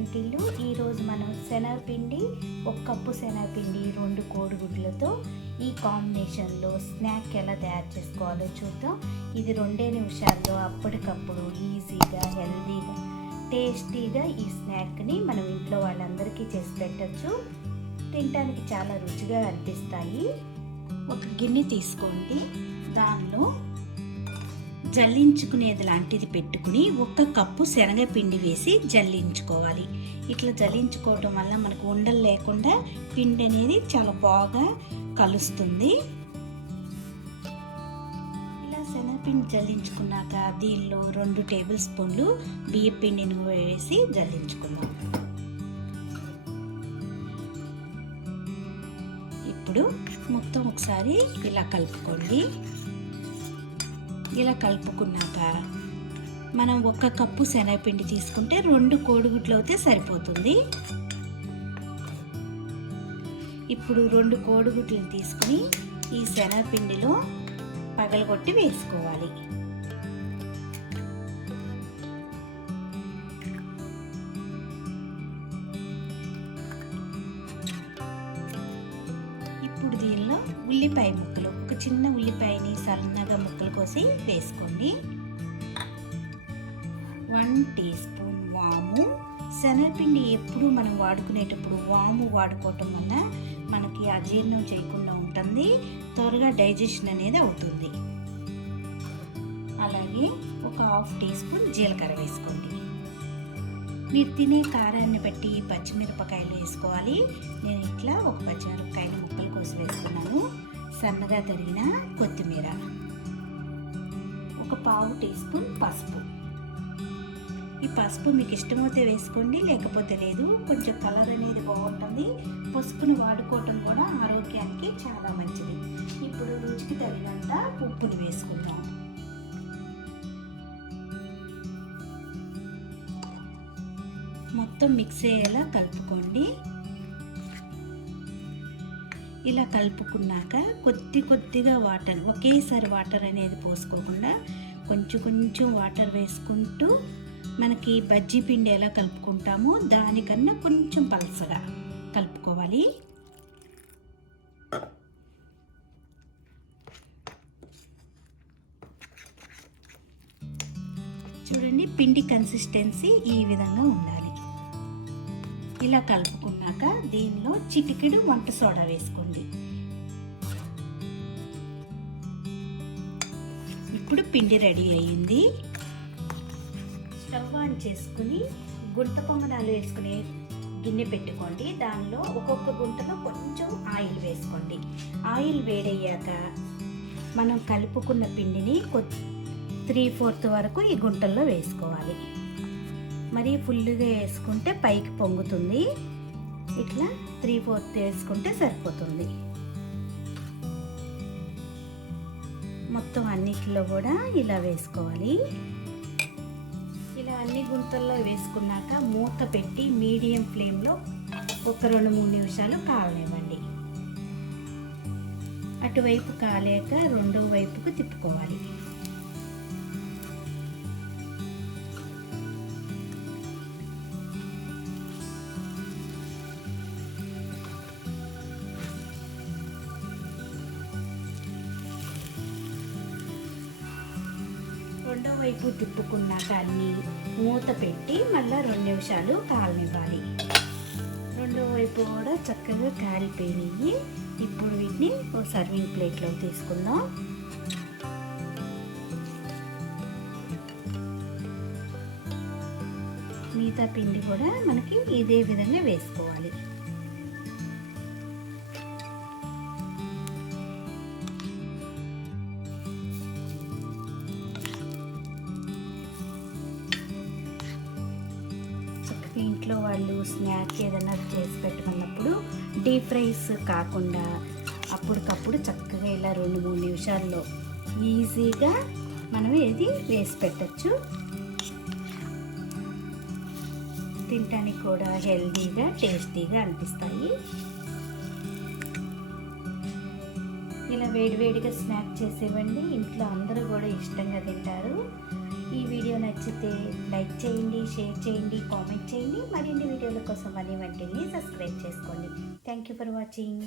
వెంటిల్లు. ఈరోజు మనం శనగపిండి, 1 కప్పు శనగపిండి, 2 కోడిగుడ్లతో ఈ కాంబినేషన్లో స్నాక్ ఎలా తయారు చేసుకోవాలో చూద్దాం. ఇది 2 నిమిషాల్లో అప్పటికప్పుడు ఈజీగా, హెల్తీగా, టేస్టీగా ఈ స్నాక్ని మనం ఇంట్లో వాళ్ళందరికీ చేసి పెట్టచ్చు. తినడానికి చాలా రుచిగా అనిపిస్తాయి. ఒక గిన్నె తీసుకోండి, దానిలో జల్లించుకునేది లాంటిది పెట్టుకుని 1 కప్పు శనగపిండి వేసి జల్లించుకోవాలి. ఇట్లా జల్లించుకోవటం వల్ల మనకు ఉండలు లేకుండా పిండి అనేది చాలా బాగా కలుస్తుంది. ఇలా శనగపిండి జల్లించుకున్నాక దీనిలో 2 టేబుల్ స్పూన్లు బియ్య పిండిని వేసి జల్లించుకుందాం. ఇప్పుడు మొత్తం ఒకసారి ఇలా కలుపుకోండి. ఇలా కలుపుకున్నాక మనం 1 కప్పు శనగపిండి తీసుకుంటే 2 కోడిగుడ్లు అయితే సరిపోతుంది. ఇప్పుడు 2 కోడిగుడ్లను తీసుకుని ఈ శనగపిండిలో పగలగొట్టి వేసుకోవాలి. ఇప్పుడు దీనిలో ఉల్లిపాయ ముక్కలు, ఒక చిన్న ఉల్లిపాయని సన్నగా ముక్కలు కోసి వేసుకోండి. 1 టీ స్పూన్ వాము. శనగపిండి ఎప్పుడు మనం వాడుకునేటప్పుడు వాము వాడుకోవటం వల్ల మనకి అజీర్ణం చేయకుండా ఉంటుంది, త్వరగా డైజెషన్ అనేది అవుతుంది. అలాగే ఒక 1/2 టీ స్పూన్ జీలకర్ర వేసుకోండి. మీరు తినే కారాన్ని బట్టి పచ్చిమిరపకాయలు వేసుకోవాలి. నేను ఇట్లా ఒక పచ్చిమిరపకాయలు ముక్కలు కోసి వేసుకున్నాను. సన్నగా తరిగిన కొత్తిమీర, ఒక 1/2 టీ స్పూన్ పసుపు. ఈ పసుపు మీకు ఇష్టమైతే వేసుకోండి, లేకపోతే లేదు. కొంచెం కలర్ అనేది బాగుంటుంది. పసుపుని వాడుకోవటం కూడా ఆరోగ్యానికి చాలా మంచిది. ఇప్పుడు రుచికి తగినంత ఉప్పుని వేసుకుందాం. మొత్తం మిక్స్ అయ్యేలా కలుపుకోండి. ఇలా కలుపుకున్నాక కొద్దిగా వాటర్, ఒకేసారి వాటర్ అనేది పోసుకోకుండా కొంచెం వాటర్ వేసుకుంటూ మనకి బజ్జీ పిండి ఎలా కలుపుకుంటామో దానికన్నా కొంచెం పలసగా కలుపుకోవాలి. చూడండి, పిండి కన్సిస్టెన్సీ ఈ విధంగా ఉండాలి. ఇలా కలుపుకున్నాక దీనిలో చిటికెడు వంట సోడా వేసుకోండి. ఇప్పుడు పిండి రెడీ అయ్యింది. స్టవ్ ఆన్ చేసుకుని గుంట పొంగనాలు వేసుకునే గిన్నె పెట్టుకోండి. దానిలో ఒక్కొక్క గుంటలో కొంచెం ఆయిల్ వేసుకోండి. ఆయిల్ వేడయ్యాక మనం కలుపుకున్న పిండిని 3/4 వరకు ఈ గుంటల్లో వేసుకోవాలి. మరీ ఫుల్గా వేసుకుంటే పైకి పొంగుతుంది. ఇట్లా 3/4 వేసుకుంటే సరిపోతుంది. మొత్తం అన్నిటిలో కూడా ఇలా వేసుకోవాలి. ఇలా అన్ని గుంతల్లో వేసుకున్నాక మూత పెట్టి మీడియం ఫ్లేమ్లో ఒక 2-3 నిమిషాలు కాలనివ్వండి. అటువైపు కాలేక రెండో వైపుకు తిప్పుకోవాలి. రెండో వైపు తిప్పుకున్నాక అన్ని మూత పెట్టి మళ్ళీ 2 నిమిషాలు కాలనివ్వాలి. రెండో వైపు కూడా చక్కగా కాలిపోయినాయి. ఇప్పుడు వీటిని ఒక సర్వింగ్ ప్లేట్లో తీసుకుందాం. మిగతా పిండి కూడా మనకి ఇదే విధంగా వేసుకోవాలి. ఇంట్లో వాళ్ళు స్నాక్ ఏదైనా చేసి పెట్టుకున్నప్పుడు డీప్ ఫ్రైస్ కాకుండా అప్పటికప్పుడు చక్కగా ఇలా 2-3 నిమిషాల్లో ఈజీగా మనం ఇది వేసి పెట్టచ్చు. తినడానికి కూడా హెల్తీగా, టేస్టీగా అనిపిస్తాయి. ఇలా వేడివేడిగా స్నాక్ చేసేవండి. ఇంట్లో అందరూ కూడా ఇష్టంగా తింటారు. ఈ వీడియో నచ్చి నచ్చితే లైక్ చేయండి, షేర్ చేయండి, కామెంట్ చేయండి. మరిన్ని వీడియోల కోసం వాణి వంటిల్ని సబ్స్క్రైబ్ చేసుకోండి. Thank you for watching.